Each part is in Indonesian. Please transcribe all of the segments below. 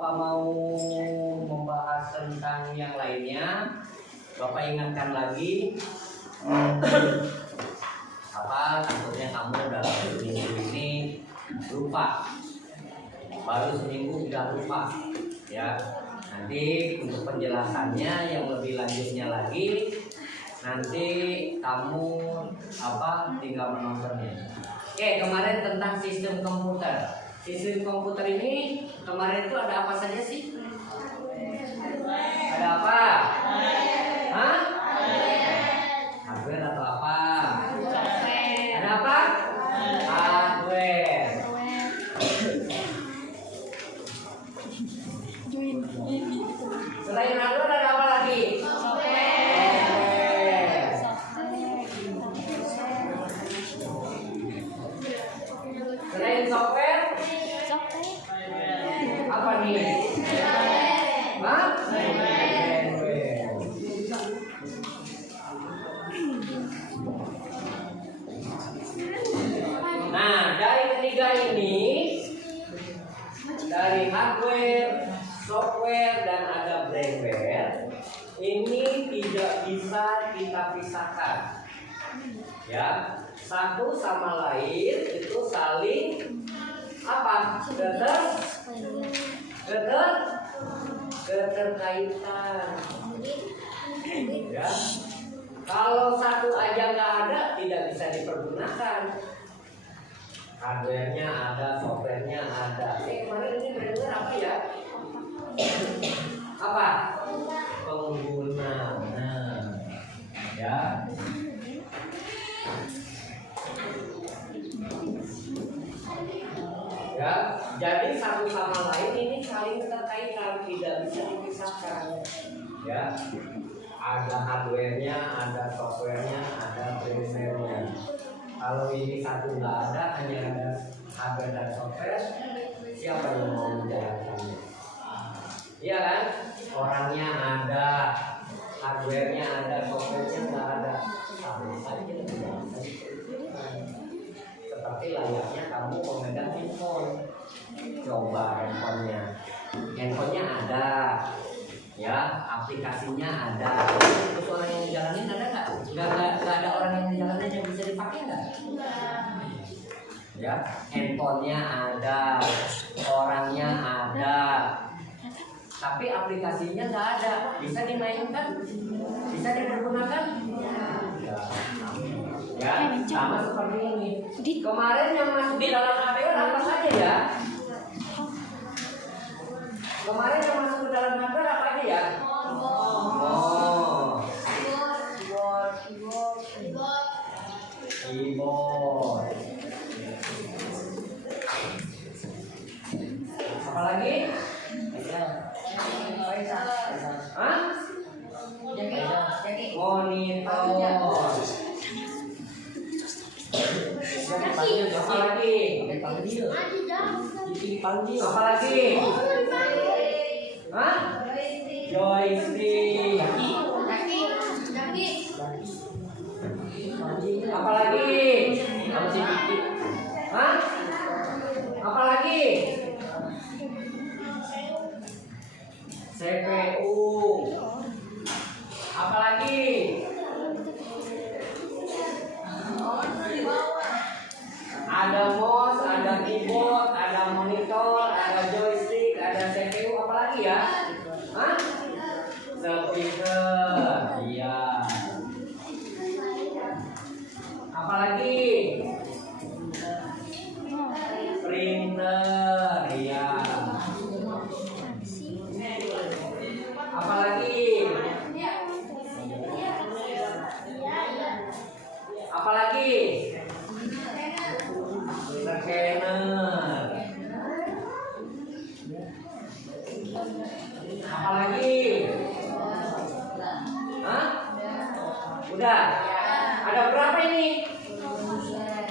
Bapak mau membahas tentang yang lainnya, Bapak ingatkan lagi. Takutnya kamu dalam seminggu ini lupa, baru seminggu sudah lupa, ya. Nanti untuk penjelasannya yang lebih lanjutnya lagi, nanti kamu tinggal menontonnya. Oke, kemarin tentang sistem komputer. Sistem komputer ini kemarin itu ada apa saja sih? Ada apa? Hah? Hardware atau apa? Ada apa? Hardware. Selain hardware ada apa lagi? Selain software? Apa nih? Hah? Nah, dari ketiga ini, dari hardware, software, dan ada blankware, ini tidak bisa kita pisahkan. Ya, satu sama lain itu saling apa? Keterkaitan. Ya. Kalau satu aja nggak ada, tidak bisa dipergunakan. Hardware-nya ada, software-nya ada. Kemarin ini benar-benar apa ya? Apa? Pengguna. Nah, ya. Ya, jadi satu sama lain ini saling terkaitan, tidak bisa dipisahkan. Ya, ada hardware-nya, ada software-nya, ada blankware-nya. Kalau ini satu nggak ada, hanya ada hardware dan software, siapa yang mau menjalankannya? Iya kan? Orangnya ada, hardware-nya ada, software-nya nggak ada. Sama saja tidak bisa dipisahkan. Seperti layaknya kamu memegang handphone. Coba handphonenya ada, ya, aplikasinya ada. Terus orang yang ngejalanin ada nggak? Nggak ada orang yang ngejalanin yang bisa dipakai nggak? Ya, handphonenya ada, orangnya ada, tapi aplikasinya nggak ada. Bisa dimainkan? Bisa dipergunakan? Ya, sama seperti ini. Kemarin yang masuk di dalam hardware apa saja ya? Kemarin yang masuk ke dalam hardware apa aja ya? Keyboard. Apa lagi? Hah? Monitor. Apa lagi? Apa lagi? Hah? Joystick. Apa lagi? Hah? Apa lagi? CPU. Apa lagi? Ada mouse, ada keyboard, ada monitor, ada joystick, ada CPU, apa lagi ya? Hah? Speaker, iya. Apa lagi? Printer, iya. Apa lagi? Apa lagi? Scanner. Apa lagi? Hah? Udah? Ada berapa ini?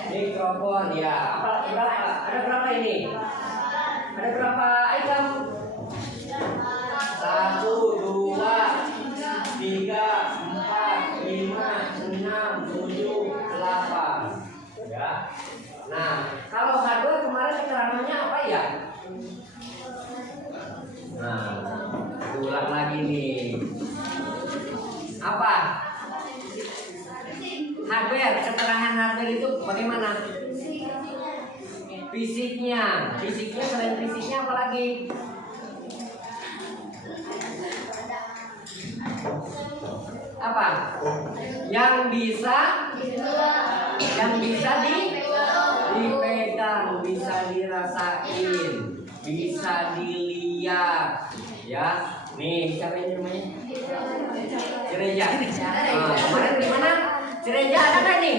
Mikrofon, ya. Ada berapa ini? Ada berapa item? 1, 2, 3, 4, 5, 6, 7, 8. Ya. Nah, kalau hardware kemarin keterangannya apa ya? Nah, ulang lagi nih. Apa? Hardware, keterangan hardware itu bagaimana? Fisiknya selain fisiknya apa lagi? Apa? Yang bisa dipegang, bisa dirasain, bisa dilihat, ya. Nih, siapa ini namanya? Cireja. Kemarin gimana? Cireja ada nggak nih?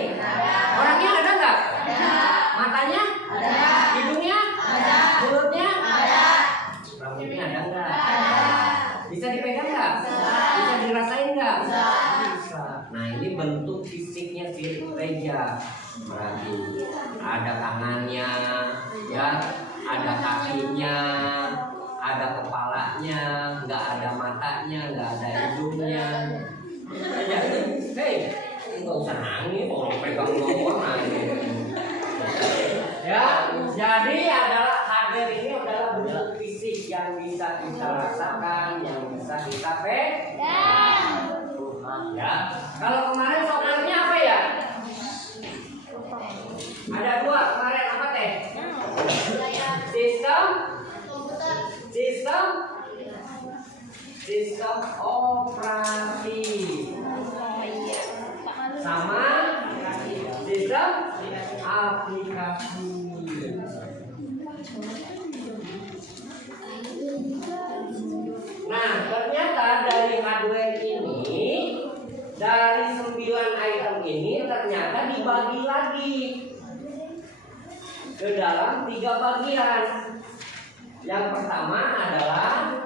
Orangnya ada nggak? Matanya? Hidungnya? Mulutnya? Rambutnya ada nggak? Bisa dipegang nggak? Bisa dirasain nggak? Bisa. Nah, ini bentuk fisiknya Cireja. Berarti ada tangannya, ya, ada kakinya, ada kepalanya, nggak ada matanya, nggak ada hidungnya. Hei, nggak usah nangis, kalau pegang bawah nangis. Ya, jadi adalah hardware ini adalah bentuk fisik yang bisa kita rasakan, yang bisa kita pegang. Ya, kalau kemarin softwarenya apa ya? Ada dua kemarin, apa teh? Sistem operasi sama sistem aplikasi. Nah, ternyata dari hardware ini, dari 9 item ini ternyata dibagi lagi ke dalam 3 bagian. Yang pertama adalah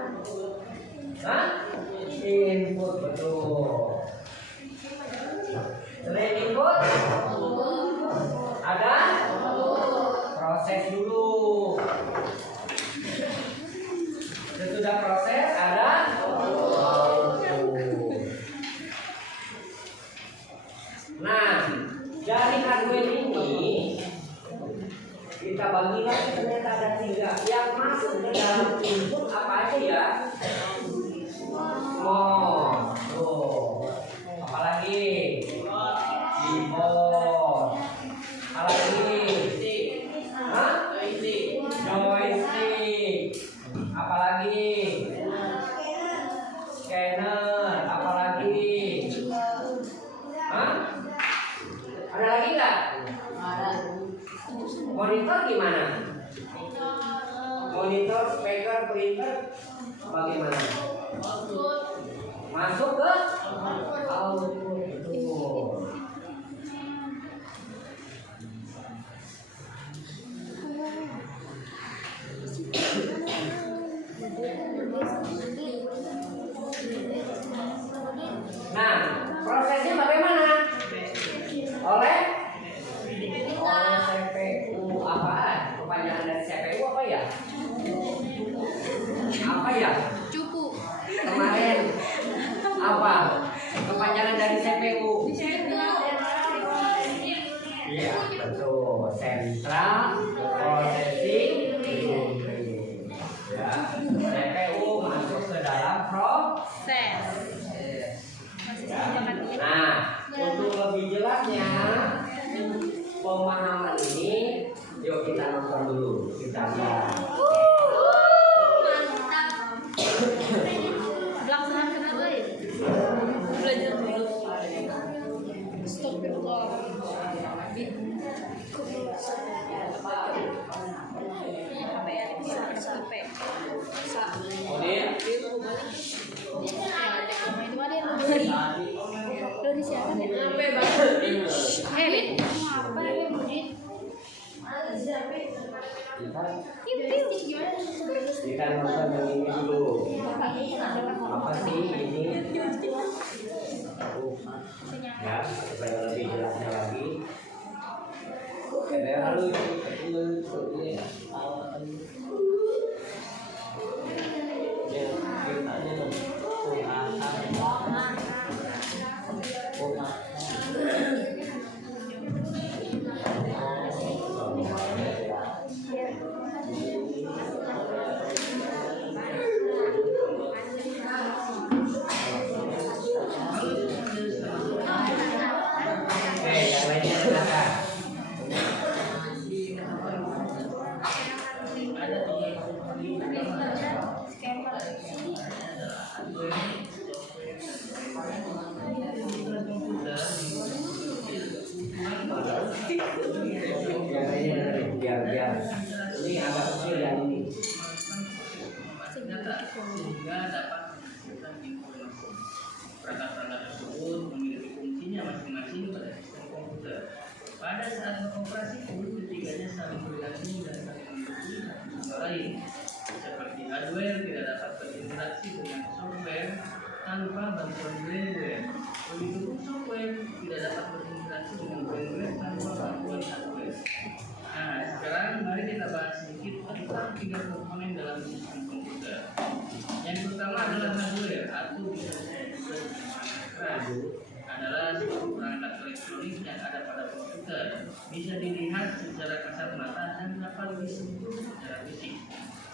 input, betul. Selain input ada proses dulu. Sesudah proses ada output. Nah, dari hardware ini kita bagi lagi, ternyata ada 3 yang masuk ke dalam input. Apa aja ya? Tuh. Apalagi? Keyboard. Apalagi? Joystick. Apalagi? Scanner. Apalagi? Ada lagi nggak? Monitor gimana? Monitor, speaker, printer, bagaimana? Masuk ke output. Nah, prosesnya bagaimana? Oleh CPU. Apaan? Kepanjangan dari CPU apa ya? Apa ya? Cupu. Kemarin apa? Kepanjangan dari CPU. Iya, betul. Central Processing Unit. Ya, CPU masuk ke dalam proses. Nah, untuk lebih jelasnya pemahaman ini, yuk kita nonton dulu. Kita lihat. Belakang kenapa ya? Belajar dulu. Stop dulu. Dari siapa ya? Apa ya Budi? Kita nonton yang ini dulu. Apa sih ini? Ya, supaya lebih jelasnya lagi. Lalu melakukan proses pengembangan data sehingga dapat menghasilkan informasi. Perangkat-perangkat tersebut memiliki fungsinya masing-masing pada sistem komputer. Pada saat beroperasi pun ketiganya saling bergantung dan saling mendukung satu sama lain. Seperti hardware tidak dapat berinteraksi dengan software tanpa bantuan brainware. Begitupun software tidak dapat berinteraksi dengan brainware tanpa bantuan hardware. Nah, sekarang mari kita bahas sedikit tentang 3 komponen dalam sistem komputer. Yang pertama adalah hardware atau bisa disebut keras adalah suatu perangkat elektronik yang ada pada komputer, bisa dilihat secara kasat mata dan dapat disentuh secara fisik,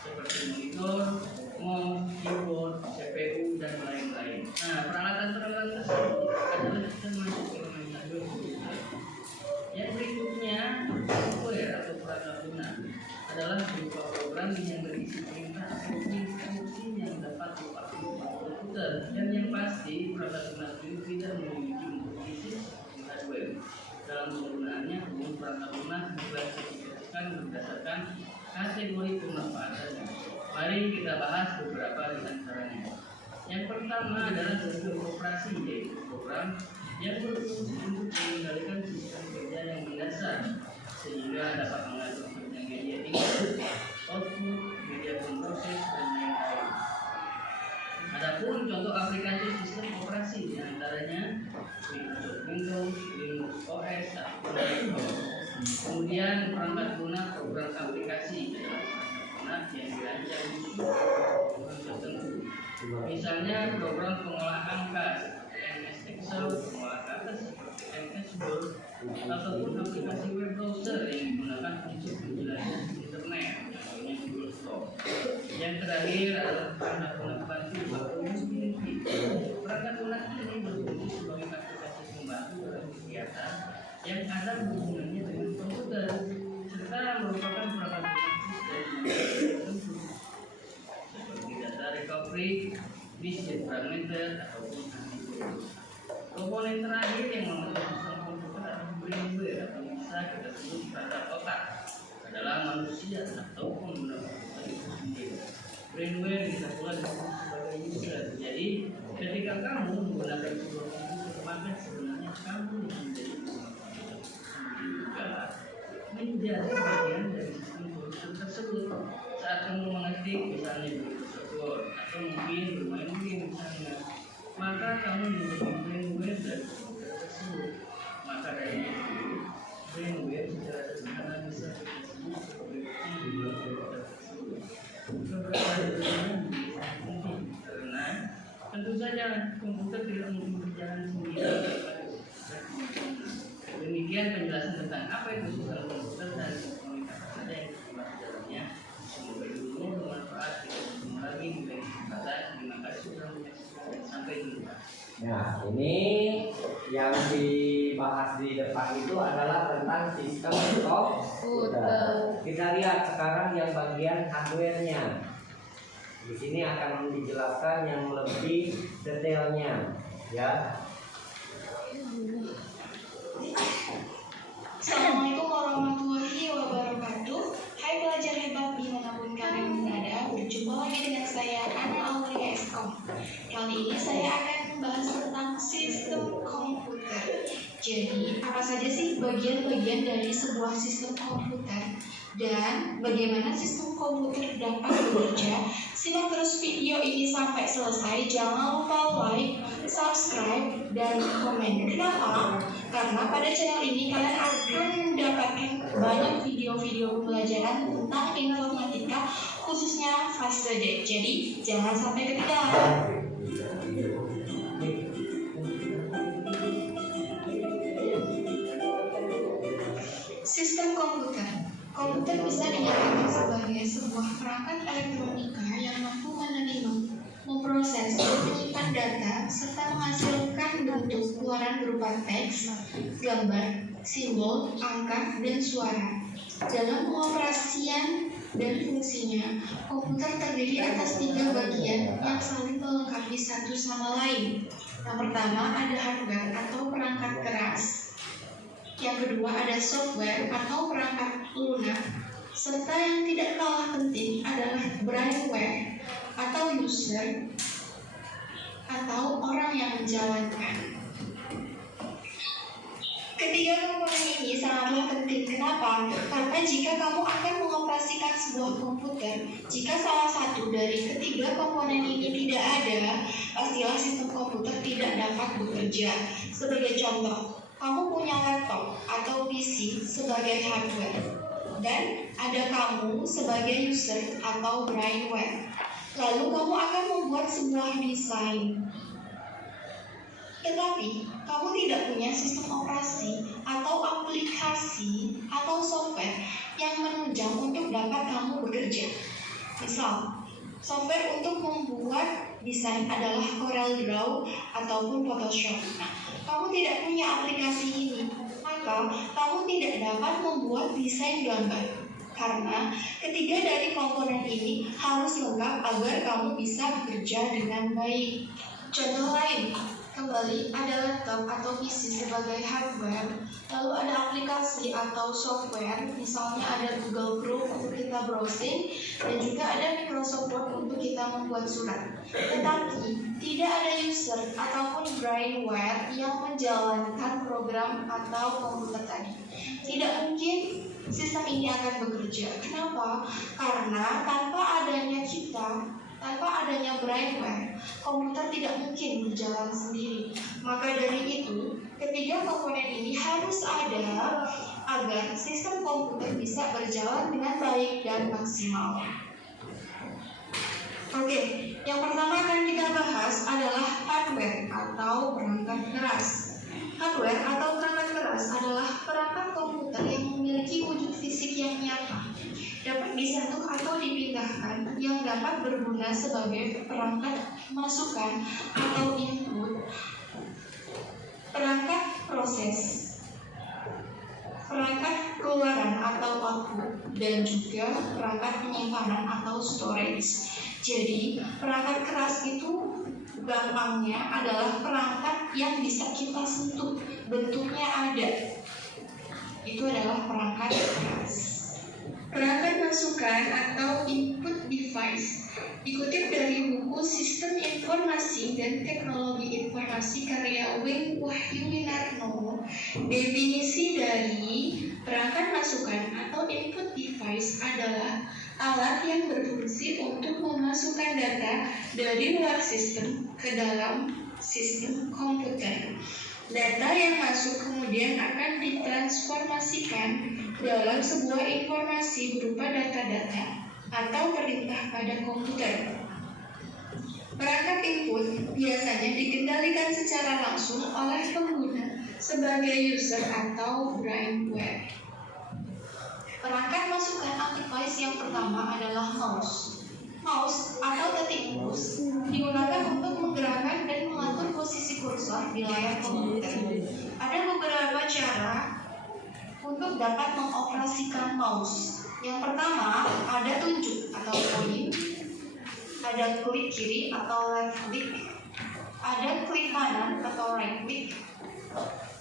seperti monitor, mouse, keyboard, CPU, dan lain-lain. Nah, peralatan-peralatan tersebut adalah termasuk elemen hardware komputer. Yang berikutnya, software atau perangkat lunak adalah berupa program yang berisi perintah atau instruksi yang dapat dipakai oleh komputer. Dan yang pasti, perangkat lunak itu tidak memiliki bentuk fisik seperti hardware. Dalam penggunaannya, umum perangkat lunak diklasifikasikan berdasarkan kategori pemanfaatannya. Mari kita bahas beberapa di antaranya. Yang pertama adalah sistem operasi, yaitu program yang berfungsi untuk mengendalikan sistem kerja yang mendasar sehingga dapat mengatur kerja media input, output, media pemproses, dan lain-lain. Adapun contoh aplikasi sistem operasi diantaranya Microsoft Windows, Linux OS, atau Linux. Kemudian perangkat lunak program aplikasi adalah perangkat lunak yang dirancang khusus tertentu. Misalnya program pengolah angka MS Excel, pengolah kata seperti MS Word, ataupun aplikasi web browser yang digunakan untuk menjelajah internet, contohnya Google Chrome. Yang terakhir adalah perangkat lunak bantu atau utility. Perangkat lunak ini berfungsi sebagai aplikasi pembantu dalam kegiatan yang ada hubungannya dengan komputer, serta merupakan perangkat lunak sistem seperti data recovery, disk fragmented, ataupun antivirus. Komponen terakhir yang membentuk sistem komputer adalah brainware atau bisa kita sebut perangkat otak adalah manusia atau pengguna komputer itu sendiri. Brainware bisa pula disebut sebagai user. Jadi ketika kamu menggunakan sebuah komputer, maka sebenarnya kamu menjadi komputer juga menjadi bagian dari sistem komputer tersebut. Saat kamu mengetik misalnya di Word atau mungkin bermain game misalnya, maka kamu menjadi brainware dari komputer tersebut. Maka dari itu, brainware secara sederhana bisa kita sebut sebagai komputer tersebut. Beberapa penting karena tentu saja komputer tidak mungkin berjalan sendiri. Demikian penjelasan tentang apa itu sistem komputer dan komponen apa saja yang terlibat di dalamnya. Semoga ilmu bermanfaat. Kita bertemu lagi di lain kesempatan. Terima kasih sudah menyaksikan dan sampai jumpa. Nah, ini yang dibahas di depan itu adalah tentang sistem komputer. Kita lihat sekarang yang bagian hardware-nya. Di sini akan dijelaskan yang lebih detailnya, ya. Assalamualaikum warahmatullahi wabarakatuh. Hai pelajar hebat dimanapun kalian berada, berjumpa lagi dengan saya Ana Aulia Eskom. Kali ini saya akan membahas tentang sistem komputer. Jadi, apa saja sih bagian-bagian dari sebuah sistem komputer dan bagaimana sistem komputer dapat bekerja? Simak terus video ini sampai selesai. Jangan lupa like, subscribe, dan komen. Kenapa? Karena pada channel ini kalian akan mendapatkan banyak video-video pembelajaran tentang informatika, khususnya fast study. Jadi jangan sampai ketinggalan. Sistem komputer. Komputer bisa dinyatakan sebagai sebuah perangkat elektronika yang mampu menerima, memproses, dan menyimpan data serta menghasilkan bentuk keluaran berupa teks, gambar, simbol, angka, dan suara. Dalam pengoperasian dan fungsinya, komputer terdiri atas 3 bagian yang saling melengkapi satu sama lain. Yang pertama ada hardware atau perangkat keras. Yang kedua ada software atau perangkat lunak. Serta yang tidak kalah penting adalah brainware atau user atau orang yang menjalankan. Ketiga komponen ini sangatlah penting. Kenapa? Karena jika kamu akan mengoperasikan sebuah komputer, jika salah satu dari ketiga komponen ini tidak ada, pastilah sistem komputer tidak dapat bekerja. Sebagai contoh, kamu punya laptop atau PC sebagai hardware, dan ada kamu sebagai user atau brainware. Lalu kamu akan membuat sebuah desain. Tetapi, kamu tidak punya sistem operasi atau aplikasi atau software yang menunjang untuk dapat kamu bekerja. Misal, software untuk membuat desain adalah CorelDRAW ataupun Photoshop. Nah, kamu tidak punya aplikasi ini, maka kamu tidak dapat membuat desain gambar. Karena ketiga dari komponen ini harus lengkap agar kamu bisa bekerja dengan baik. Contoh lain, kembali ada laptop atau PC sebagai hardware, lalu ada aplikasi atau software, misalnya ada Google Chrome untuk kita browsing, dan juga ada Microsoft Word untuk kita membuat surat. Tetapi tidak ada user ataupun brainware yang menjalankan program atau komputer tadi. Tidak mungkin sistem ini akan bekerja. Kenapa? Karena tanpa adanya kita, tanpa adanya brainware, komputer tidak mungkin berjalan sendiri. Maka dari itu, ketiga komponen ini harus ada agar sistem komputer bisa berjalan dengan baik dan maksimal. Oke, yang pertama akan kita bahas adalah hardware atau perangkat keras. Hardware atau perangkat keras adalah perangkat komputer yang memiliki wujud fisik yang nyata, dapat disentuh atau dipindahkan, yang dapat berguna sebagai perangkat masukan atau input, perangkat proses, perangkat keluaran atau output, dan juga perangkat penyimpanan atau storage. Jadi, perangkat keras itu gampangnya adalah perangkat yang bisa kita sentuh, bentuknya ada. Itu adalah perangkat keras. Perangkat masukan atau input device dikutip dari buku Sistem Informasi dan Teknologi Informasi karya Wing Wahyu Winarno. Definisi dari perangkat masukan atau input device adalah alat yang berfungsi untuk memasukkan data dari luar sistem ke dalam sistem komputer. Data yang masuk kemudian akan ditransformasikan dalam sebuah informasi berupa data-data atau perintah pada komputer. Perangkat input biasanya dikendalikan secara langsung oleh pengguna sebagai user atau brainware. Perangkat masukan atau device yang pertama adalah mouse. Mouse atau ketik mouse digunakan untuk menggerakkan dan mengatur posisi kursor di layar komputer. Ada beberapa cara untuk dapat mengoperasikan mouse. Yang pertama, ada tunjuk atau poin, ada klik kiri atau left click, ada klik kanan atau right click,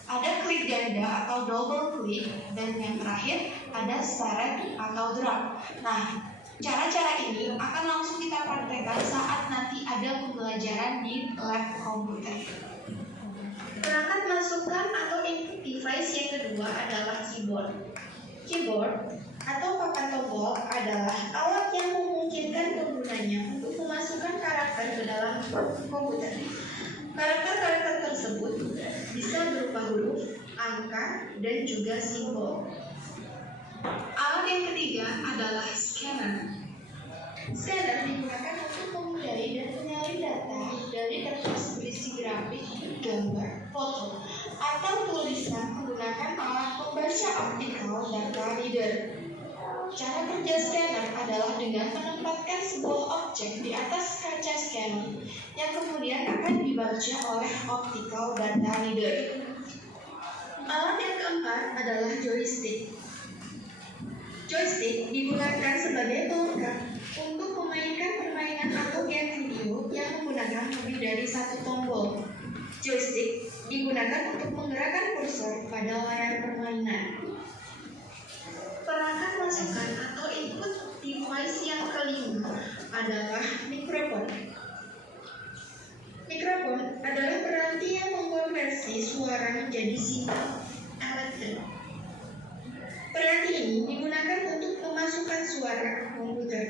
ada klik ganda atau double click, dan yang terakhir ada select atau drag. Nah, cara-cara ini akan langsung kita praktekkan saat nanti ada pembelajaran di lab komputer. Perangkat masukan atau input device yang kedua adalah keyboard. Keyboard atau papan tombol adalah alat yang memungkinkan penggunanya untuk memasukkan karakter ke dalam komputer. Karakter-karakter tersebut bisa berupa huruf, angka, dan juga simbol. Alat yang ketiga adalah scanner. Scanner digunakan untuk memudahkan dan menyalin data dari kertas berisi grafik, gambar, foto, atau tulisan menggunakan alat pembaca optikal data reader. Cara kerja scanner adalah dengan menempatkan sebuah objek di atas kaca scanner yang kemudian akan dibaca oleh optical data reader. Alat yang keempat adalah joystick. Joystick digunakan sebagai pelengkap untuk memainkan permainan atau game video yang menggunakan lebih dari satu tombol. Joystick digunakan untuk menggerakkan kursor pada layar permainan. Perangkat masukan atau device yang kelima adalah mikrofon. Mikrofon adalah peranti yang mengkonversi suara menjadi sinyal elektrik. Peranti ini digunakan untuk memasukkan suara ke komputer.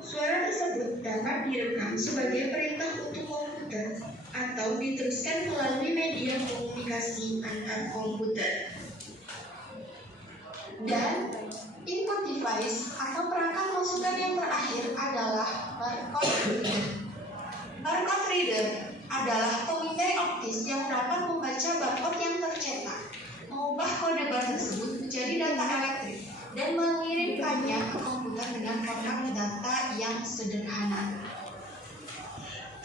Suara tersebut dapat direkam sebagai perintah untuk komputer atau diteruskan melalui media komunikasi antar komputer. Dan input device atau perangkat masukan yang terakhir adalah barcode reader. Barcode reader adalah pemindai optis yang dapat membaca barcode yang tercetak, mengubah kode bar tersebut menjadi data elektrik, dan mengirimkannya ke komputer dengan format data yang sederhana.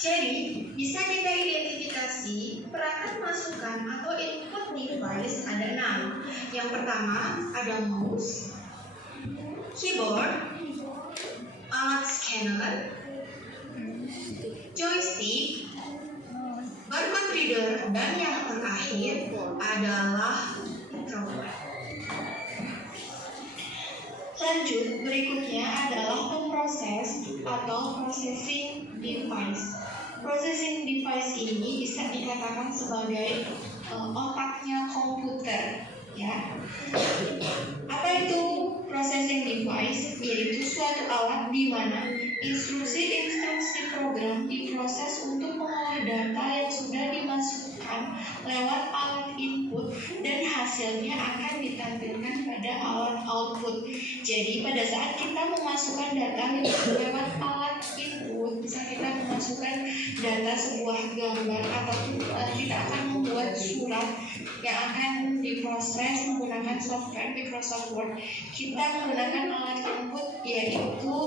Jadi, bisa kita identifikasi perangkat masukan atau input device ada 6. Yang pertama ada mouse, keyboard, alat scanner, joystick, barcode reader, dan yang terakhir adalah mikrofon. Lanjut, berikutnya adalah pemproses atau processing device. Processing device ini bisa dikatakan sebagai otaknya komputer, ya. Apa itu processing device? Yaitu suatu alat di mana instruksi-instruksi program diproses untuk mengolah data yang sudah dimasukkan lewat alat input dan hasilnya akan ditampilkan pada alat output. Jadi pada saat kita memasukkan data lewat alat input, bisa kita memasukkan data sebuah gambar atau kita akan membuat surat yang akan diproses menggunakan software Microsoft Word. Kita menggunakan alat input yaitu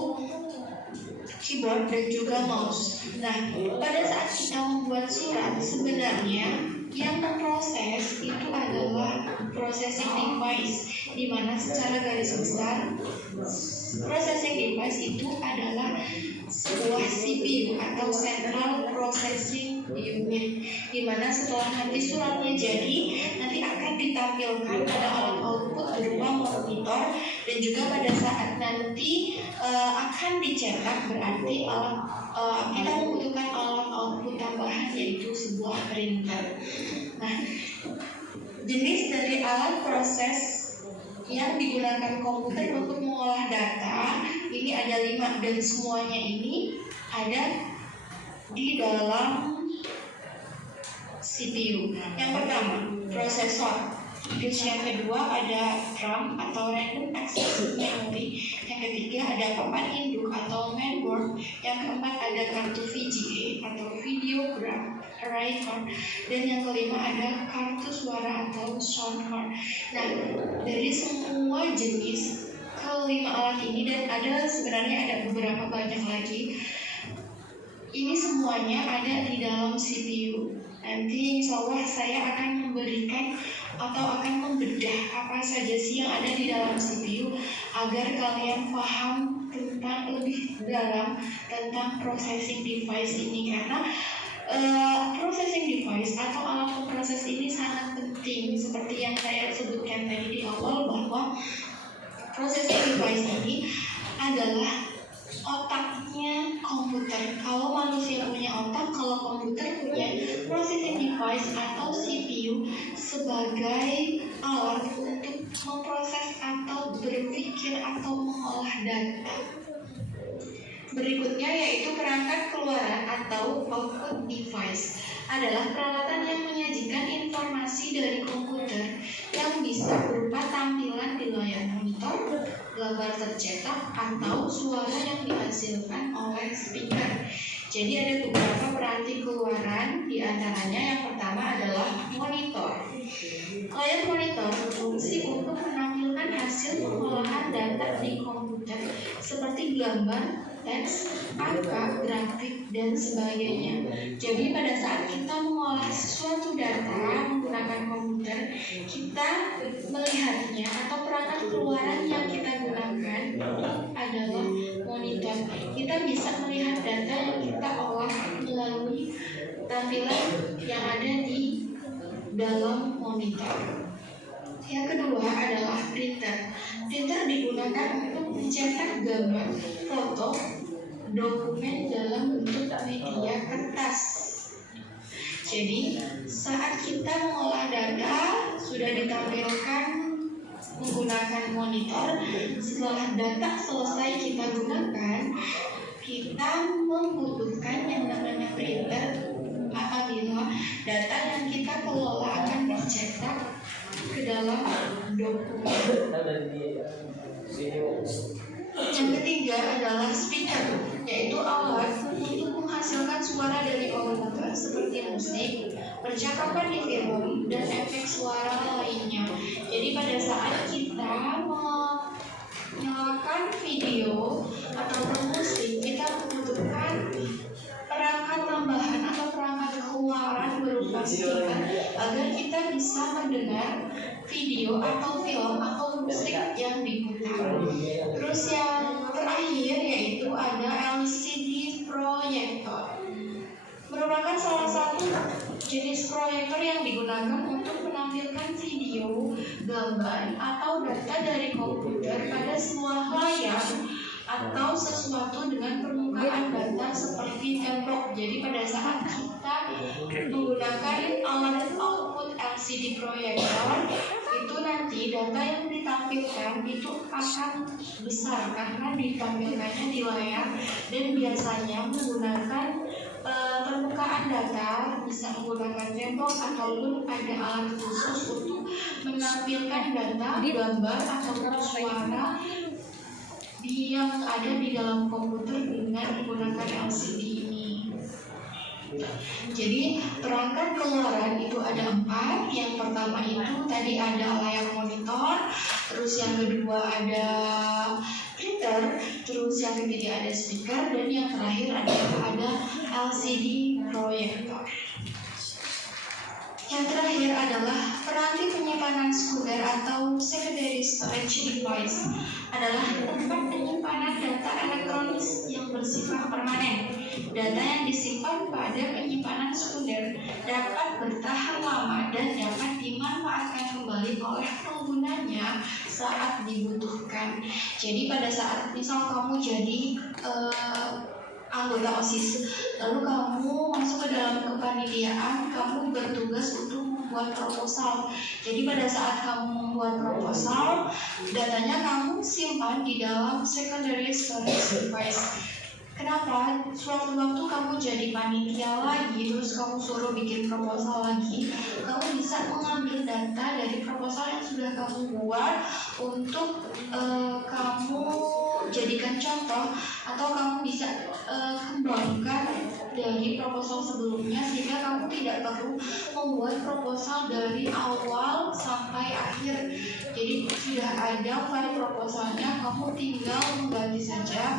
keyboard dan juga mouse. Nah, pada saat kita membuat surat, sebenarnya yang memproses itu adalah processing device, di mana secara garis besar processing device itu adalah sebuah CPU atau Central Processing Unit, di mana setelah nanti suratnya jadi, nanti akan ditampilkan pada alat output berupa monitor, dan juga pada saat nanti akan dicetak, berarti kita membutuhkan alat output tambahan yaitu sebuah printer. Nah, jenis dari alat proses yang digunakan komputer untuk mengolah data ini ada 5, dan semuanya ini ada di dalam CPU. Yang pertama, prosesor. Terus yang kedua ada RAM atau Random Access Memory. Yang ketiga ada papan induk atau mainboard. Yang keempat ada kartu VGA atau Video Graph Array Card. Dan yang kelima ada kartu suara atau sound card. Nah, dari semua jenis kelima alat ini, dan sebenarnya ada beberapa banyak lagi, ini semuanya ada di dalam CPU. Nanti insya Allah saya akan memberikan atau akan membedah apa saja sih yang ada di dalam CPU agar kalian paham tentang lebih dalam tentang processing device ini, karena processing device atau alat pemproses ini sangat penting. Seperti yang saya sebutkan tadi di awal, bahwa processing device ini adalah otaknya komputer. Kalau manusia punya otak, kalau komputer punya processing device atau CPU sebagai alat untuk memproses atau berpikir atau mengolah data. Berikutnya yaitu perangkat keluaran atau output device, adalah peralatan yang menyajikan informasi dari komputer yang bisa berupa tampilan di layar monitor, gambar tercetak, atau suara yang dihasilkan oleh speaker. Jadi ada beberapa peranti keluaran, di antaranya yang pertama adalah monitor. Layar monitor berfungsi untuk menampilkan hasil pengolahan data di komputer seperti gambar, teks, angka, grafik, dan sebagainya. Jadi pada saat kita mengolah suatu data menggunakan komputer, kita melihatnya atau perangkat keluaran yang kita gunakan adalah monitor. Kita bisa melihat data yang kita olah melalui tampilan yang ada di dalam monitor. Yang kedua adalah printer. Printer digunakan untuk mencetak gambar, foto, dokumen dalam bentuk media kertas. Jadi saat kita mengolah data sudah ditampilkan menggunakan monitor. Setelah data selesai kita gunakan, kita membutuhkan yang namanya printer apabila data yang kita kelola akan dicetak ke dalam dokumen. Yang ketiga adalah speaker, yaitu alat untuk menghasilkan suara dari komputer seperti musik, percakapan di film, dan efek suara lainnya. Jadi pada saat kita menyalakan video atau musik, kita membutuhkan perangkat tambahan atau perangkat keluaran berupa speaker agar kita bisa mendengar video atau film atau musik yang diputar. Terus yang terakhir yaitu ada LCD proyektor. Merupakan salah satu jenis proyektor yang digunakan untuk menampilkan video, gambar, atau data dari komputer pada sebuah layar atau sesuatu dengan permukaan data seperti tembok. Jadi pada saat kita menggunakan alat output LCD proyektor, itu nanti data yang ditampilkan itu akan besar karena ditampilkannya di layar, dan biasanya menggunakan permukaan data, bisa menggunakan tembok ataupun ada alat khusus untuk menampilkan data, gambar ataupun suara yang ada di dalam komputer dengan menggunakan LCD ini. Jadi perangkat keluaran itu ada 4. Yang pertama itu tadi ada layar monitor, terus yang kedua ada printer, terus yang ketiga ada speaker, dan yang terakhir ada LCD proyektor. Yang terakhir adalah peranti penyimpanan sekunder atau secondary storage device, adalah tempat penyimpanan data elektronis yang bersifat permanen. Data yang disimpan pada penyimpanan sekunder dapat bertahan lama dan dapat dimanfaatkan kembali oleh penggunanya saat dibutuhkan. Jadi pada saat misal kamu jadi anggota OSIS, lalu kamu masuk ke dalam kepanitiaan, kamu bertugas untuk membuat proposal. Jadi pada saat kamu membuat proposal, datanya kamu simpan di dalam secondary storage device. Kenapa? Suatu waktu kamu jadi panitia lagi, terus kamu suruh bikin proposal lagi, kamu bisa mengambil data dari proposal yang sudah kamu buat untuk kamu jadikan contoh, atau kamu bisa kembangkan dari proposal sebelumnya, sehingga kamu tidak perlu membuat proposal dari awal sampai akhir. Jadi sudah ada file proposalnya, kamu tinggal mengganti saja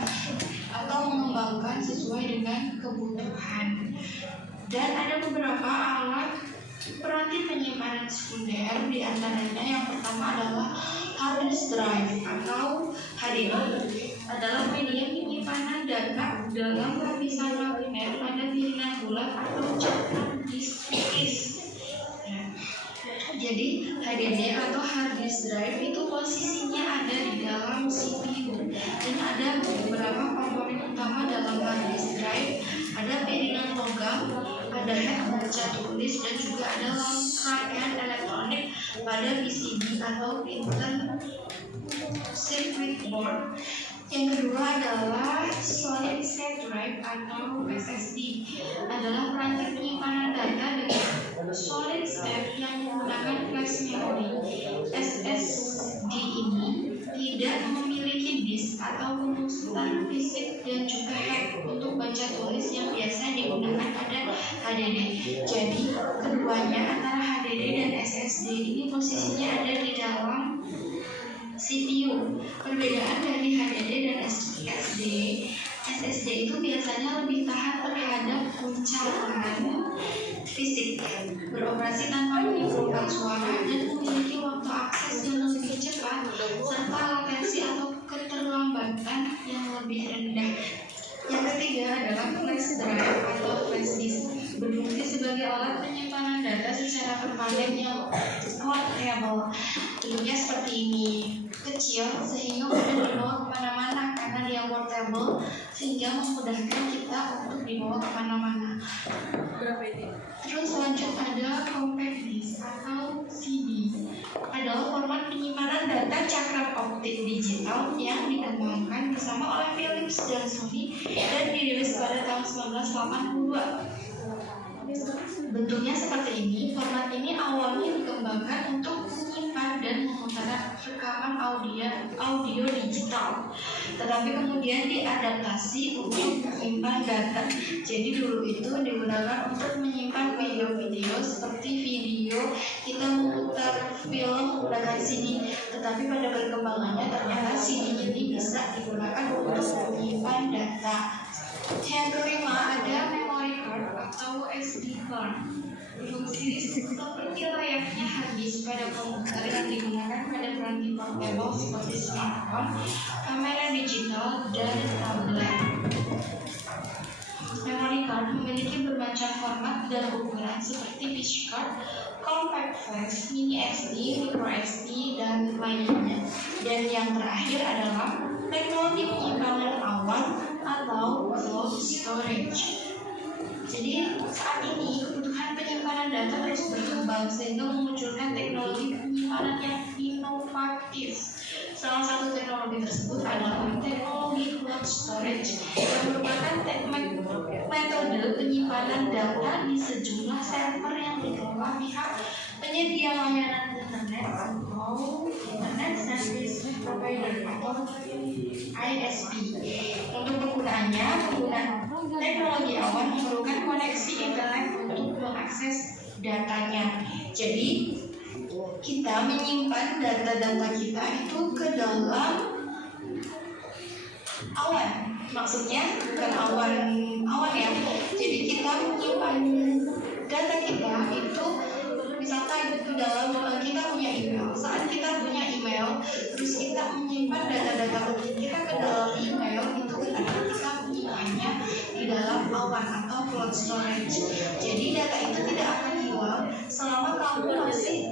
atau mengembangkan sesuai dengan kebutuhan. Dan ada beberapa alat peranti penyimpanan sekunder, di antaranya yang pertama adalah hard disk drive atau HDD, adalah media penyimpanan data dalam lapisan magnet pada piringan bulat atau cetak disk tipis. Jadi HDD atau hard disk drive itu posisinya ada di dalam CPU, dan ada beberapa komponen utama dalam hard disk drive. Ada piringan logam, ada head baca tulis, dan juga ada rangkaian elektronik pada PCB atau printer circuit board. Yang kedua adalah solid state drive atau SSD, adalah peranti penyimpanan data dengan solid state yang menggunakan flash memory. SSD ini tidak memiliki disk atau pengusutan fisik dan juga head untuk baca tulis yang biasa digunakan pada HDD. Jadi keduanya antara HDD dan SSD ini posisinya ada di dalam CPU. Perbedaan dari HDD dan SSD, SSD itu biasanya lebih tahan terhadap guncangan fisik, beroperasi tanpa menimbulkan suara, dan memiliki waktu akses yang lebih cepat serta latensi atau keterlambatan yang lebih rendah. Yang ketiga adalah flash drive atau flash disk, berfungsi sebagai alat penyimpanan data data secara permanen yang portable. Bentuknya seperti ini, kecil sehingga mudah dibawa kemana-mana karena dia portable, sehingga memudahkan kita untuk dibawa kemana-mana. Terus lanjut ada compact disc atau CD, adalah format penyimpanan data cakram optik digital yang dikembangkan bersama oleh Philips dan Sony dan dirilis pada tahun 1982. Bentuknya seperti ini. Format ini awalnya dikembangkan untuk menyimpan dan memutar rekaman audio digital, tetapi kemudian diadaptasi untuk menyimpan data. Jadi dulu itu digunakan untuk menyimpan video-video seperti video kita memutar film menggunakan CD, tetapi pada perkembangannya ternyata CD ini bisa digunakan untuk menyimpan data. Yang kelima ada memory card atau SD card. Berfungsi seperti layaknya hard disk pada komputer yang digunakan pada perangkat portable seperti smartphone, kamera digital, dan tablet. Memory card memiliki bermacam format dan ukuran seperti disk card, compact flash, mini SD, micro SD, dan lainnya. Dan yang terakhir adalah teknologi penyimpanan awan atau cloud storage. Jadi saat ini kebutuhan penyimpanan data terus berkembang sehingga memunculkan teknologi penyimpanan yang inovatif. Salah satu teknologi tersebut adalah teknologi cloud storage yang merupakan metode penyimpanan data di sejumlah server yang dikelola pihak penyedia layanan internet atau Internet Service Provider atau ISP. Untuk penggunaannya, penggunaan teknologi awan memerlukan koneksi internet untuk mengakses datanya. Jadi kita menyimpan data-data kita itu ke dalam awan. Maksudnya bukan awan ya. Jadi kita menyimpan data kita itu misalkan ke dalam kita punya email. Saat kita punya email, terus kita menyimpan data-data kita ke dalam email, itu artinya kita menyimpannya di dalam awan atau cloud storage. Jadi data itu tidak akan hilang selama kamu masih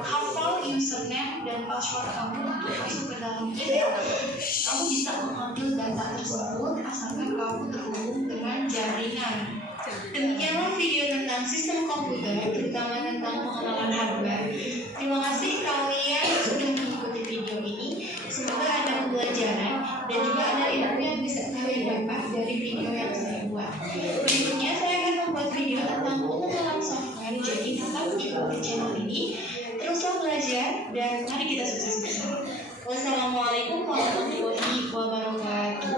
hafal username dan password kamu untuk masuk ke dalam email. Kamu bisa mengambil data tersebut asalkan kamu terhubung dengan jaringan. Demikianlah video tentang sistem komputer, terutama tentang pengenalan hardware. Terima kasih kalian sudah mengikuti video ini. Semoga ada pembelajaran dan juga ada ilmu yang bisa kalian dapat dari video yang saya buat. Berikutnya saya akan membuat video tentang pengenalan software. Jadi tetap ikuti channel ini. Teruslah belajar dan mari kita sukses bersama. Wassalamualaikum warahmatullahi wabarakatuh.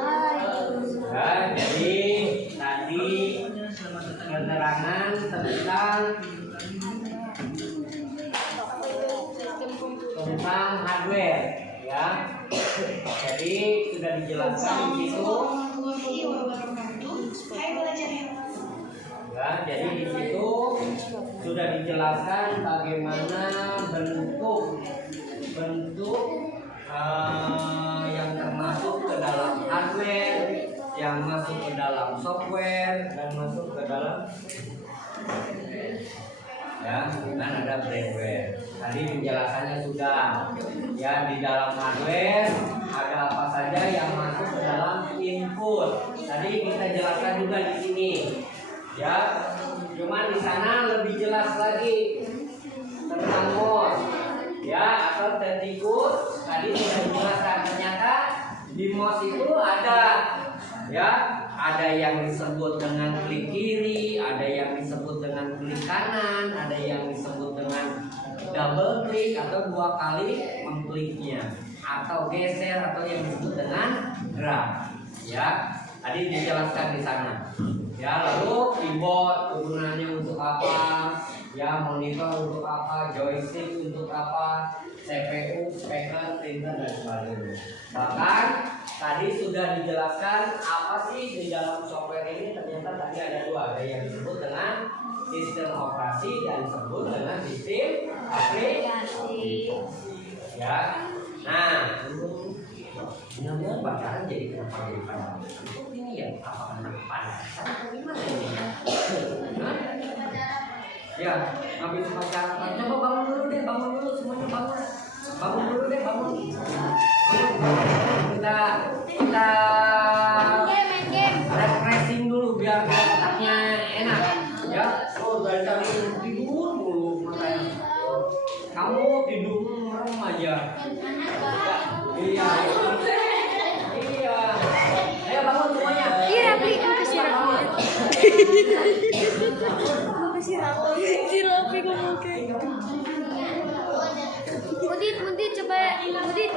Nah, jadi tadi keterangan tentang hardware, ya. Jadi sudah dijelaskan di situ. Warahmatullahi wabarakatuh. Hai belajar ya. Ya, jadi di situ sudah dijelaskan bagaimana bentuk yang termasuk ke dalam hardware, yang masuk ke dalam software, dan masuk ke dalam ya, kan ada firmware. Tadi penjelasannya sudah. Ya, di dalam hardware ada apa saja yang masuk ke dalam input. Tadi kita jelaskan juga di sini. Ya, cuman di sana lebih jelas lagi tentang MOS. Ya, atau tetikus. Tadi sudah dijelaskan, ternyata di MOS itu ada, ya, ada yang disebut dengan klik kiri, ada yang disebut dengan klik kanan, ada yang disebut dengan double klik atau 2 kali mengkliknya, atau geser, atau yang disebut dengan drag. Ya, tadi dijelaskan di sana. Ya, lalu keyboard kegunaannya untuk apa? Ya, monitor untuk apa? Joystick untuk apa? CPU, speaker, printer, dan sebagainya. Bahkan tadi sudah dijelaskan apa sih di dalam software ini. Ternyata tadi ada 2, ada yang disebut dengan sistem operasi dan disebut dengan sistem aplikasi. Ya, nah, mudah-mudahan bacaan jadi kenapa ini ya? Apa karena pada atau gimana ini? Ya, habis pacaran. Coba bangun dulu deh, bangun dulu semuanya bangun. Bangun dulu deh, bangun. Kita refreshing dulu biar otaknya enak. Ya, oh dari tadi tidur mulu makanya. Kamu tidur merem aja. Iya. Iya. Ayo bangun semuanya. Iya, Rapli, makasih Rapli. Makasih Rapli. Si Rapli ngomong kayak gitu. Mudit, coba Mudit,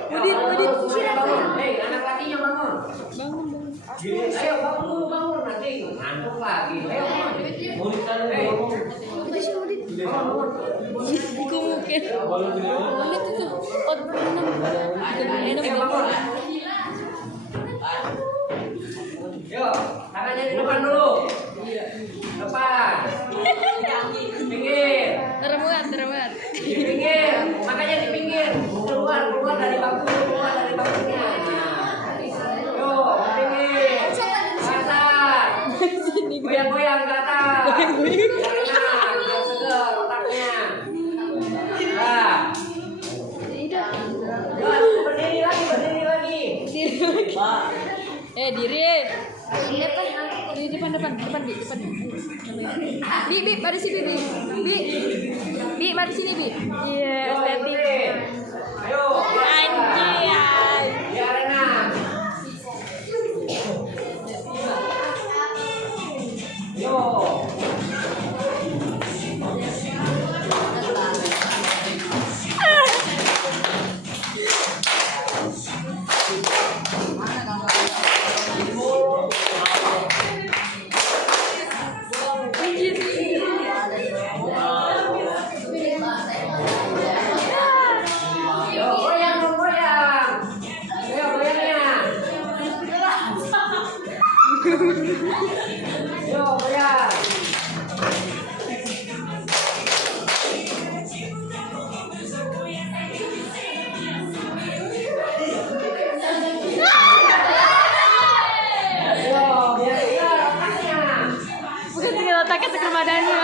si Rapli. Hei, anak lakinya bangun. Bangun. Gini, ayo bangun nanti ngantuk lagi. Ayo bangun. Mudit kan ngomong. Makasih Mudit. Bangun. Dikomukin. Mudit itu 46. Ayo bangun. Yuk, tangannya di depan dulu. Depan. Pinggir. Teremuat. Di pinggir. Makanya di pinggir. Keluar dari bangkunya. Yuk, di pinggir. Atas. Goyang-goyang ke atas. Enak, biar seger otaknya. Nah. Berdiri lagi. Diri. Di depan. Bi, pada sini Bi. Bi, mari sini Bi. Iya, Yuk, Tati. ikutin. Ayo. Anjay. Biar enak. Yuk. Yuk, goyang. Ayo goyangnya. Yuk, goyang. Yuk, biar segar otaknya. Bukan tinggal otaknya seger badannya.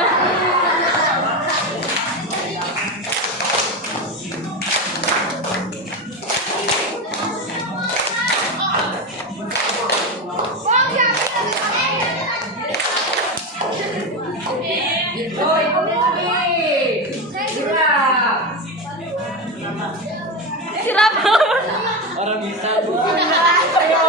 Yuk, ikutin lagi. Siap. Sirap. Orang bisa ayo.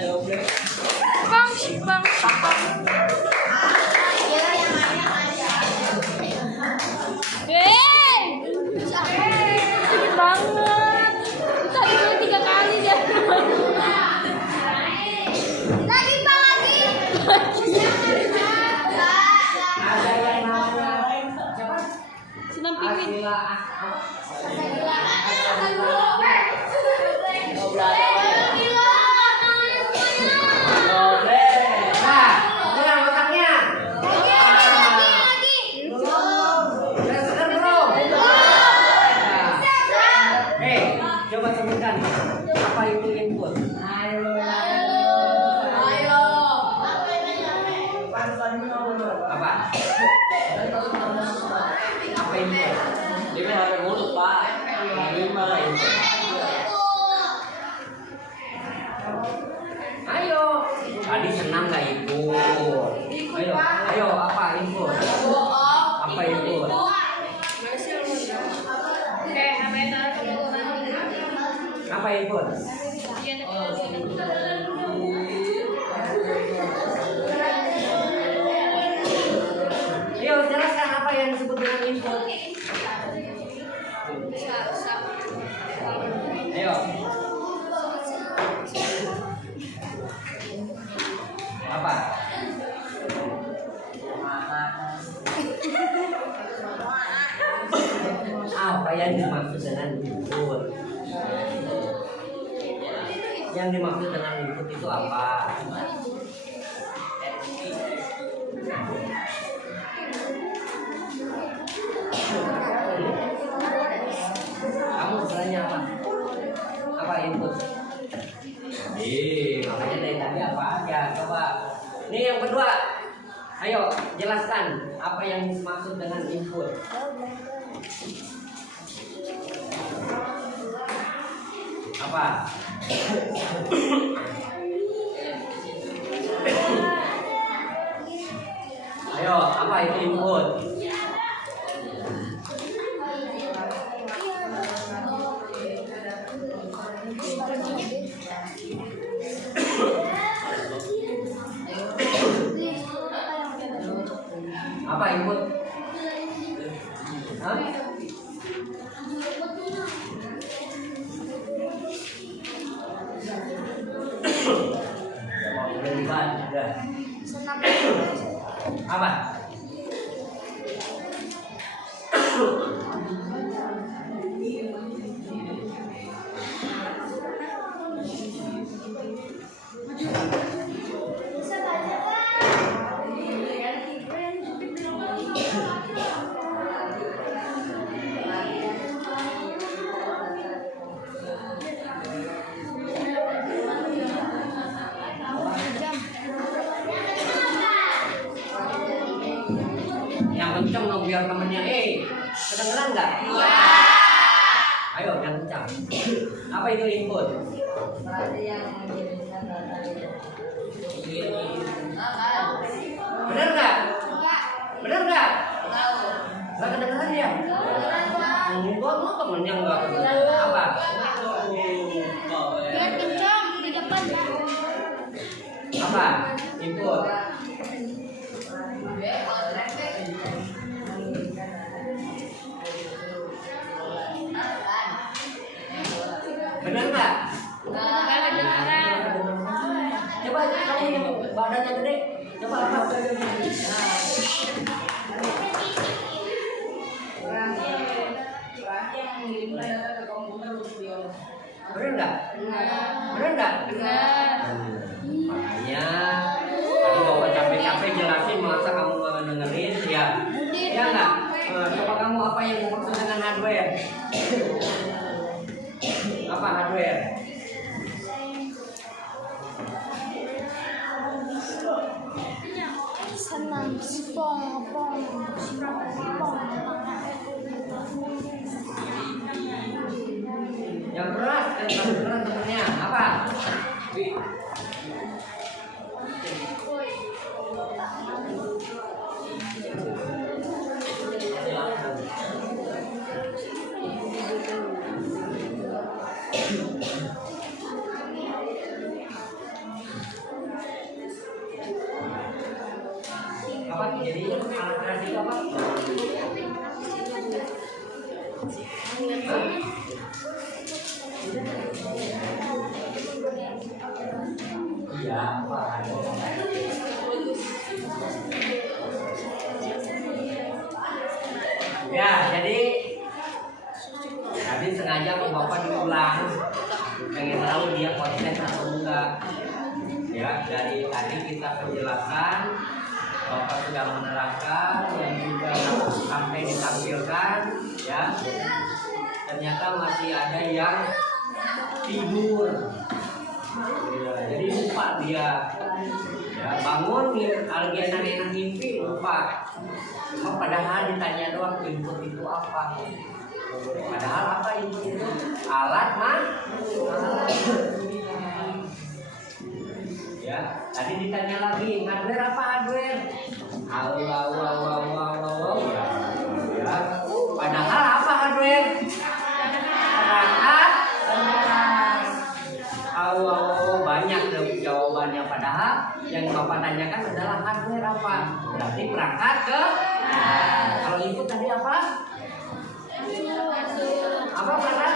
Bang, bang. Hei, sakit banget. Tadi udah 3 kali dia. Lagi bang lagi. Ada yang namanya Senam pingin. Coba sebutkan apa itu input. Apa? Apa input? Dia sampai mulut pak. Ini malah input. Ayo. Tadi senang nggak ikut? Ayo, ayo apa input? Apa input? Apa input? Ayo jelaskan apa yang disebut dengan input. Ayo. Apa? Apa yang dimaksud dengan input? Yang dimaksud dengan input itu apa? Kamu istilahnya apa? Apa input? Makanya dari tadi apa aja? Coba. Ini yang kedua. Ayo jelaskan apa yang dimaksud dengan input. Apa? Ayo, apa itu input? Apa input? Hah? Apa? Yang kencang dong biar temennya kedengeran nggak? Iya. Ayo yang kencang. Apa itu input? Bener nggak? Bener nggak? Nggak kedengeran ya? Gua mau temennya nggak kedengeran apa? Biar kencang di depan. Apa? Input. Bener nggak? Coba kamu badannya gede. Coba apa? Bener nggak? Bener nggak? Makanya tadi bapak capek-capek jelasin masa kamu nggak dengerin ya? Ya nggak? Coba kamu apa yang dimaksud dengan hardware? Apa hardware? Senam spong. Yang keras kan keras temennya apa? apa? Jadi alat keras itu apa? Iya, apa? Ya, jadi tadi sengaja kok Bapak diulang, pengen tahu dia konsisten atau enggak. Ya, dari tadi kita penjelasan, Bapak sudah menerangkan dan juga sampai ditampilkan, ya. Ternyata masih ada yang tidur. Ya, jadi lupa dia. Ya, bangun, lagi enak-enak mimpi, lupa. Cuma padahal ditanya doang input itu apa. Padahal apa input itu? Alat mah. Ya, tadi ditanya lagi, hardware apa hardware? Ya. Padahal apa hardware? Perangkat. Banyak jawabannya, padahal yang Bapak tanyakan adalah hardware apa? Berarti perangkat ke. Kalau input tadi apa? Apa perangkat?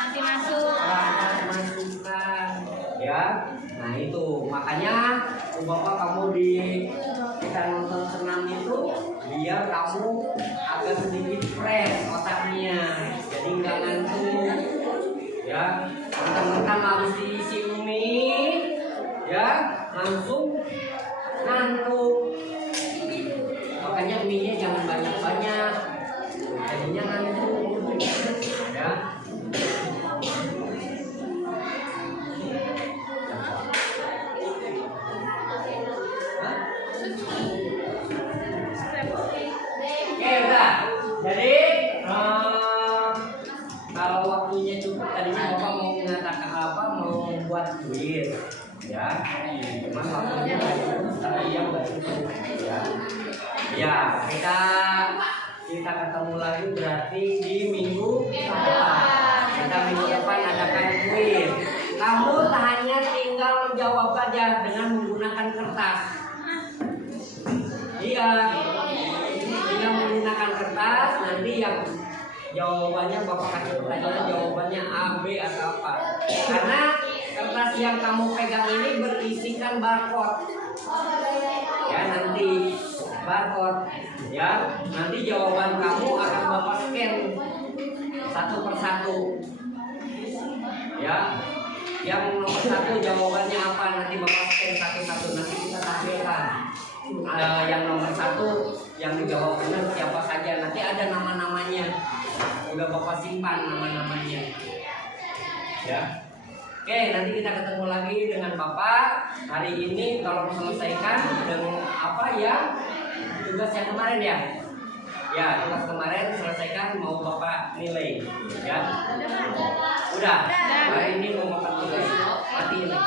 Nanti masuk. Perangkat masukan. Ya. Nah itu makanya Bapak kamu kita nonton senam itu biar kamu agak sedikit fresh otaknya, jadi nggak ngantuk. Ya, mentang-mentang habis diisi mie, ya langsung ngantuk. Makanya mie-nya jangan banyak-banyak, jadinya ngantuk. Ya. Oke, udah. Jadi kalau waktunya cukup, tadinya Bapak mau mengatakan apa, mau buat kuis, ya. Cuman waktunya nggak cukup, tapi yang nggak cukup, ya. Ya, kita ketemu lagi berarti di minggu depan. Kita minggu depan adakan kuis. Kamu hanya tinggal menjawab saja dengan menggunakan kertas. Iya, tinggal menggunakan kertas. Nanti yang jawabannya Bapak kasih pertanyaan, jawabannya A, B atau apa. Karena kertas yang kamu pegang ini berisikan barcode. Ya, nanti barcode. Ya, nanti jawaban kamu akan Bapak scan satu persatu. Ya, yang nomor 1 jawabannya apa, nanti Bapak scan satu-satu, nanti kita tampilkan. Yang nomor 1 yang dijawab benar siapa saja, nanti ada nama-namanya, udah Bapak simpan nama-namanya. Ya, oke, nanti kita ketemu lagi dengan Bapak hari ini. Tolong selesaikan dengan apa ya, tugas yang kemarin ya. Ya, tugas kemarin selesaikan, mau Bapak nilai. Ya, udah. Hari ini mau Bapak nilai. Mati ini.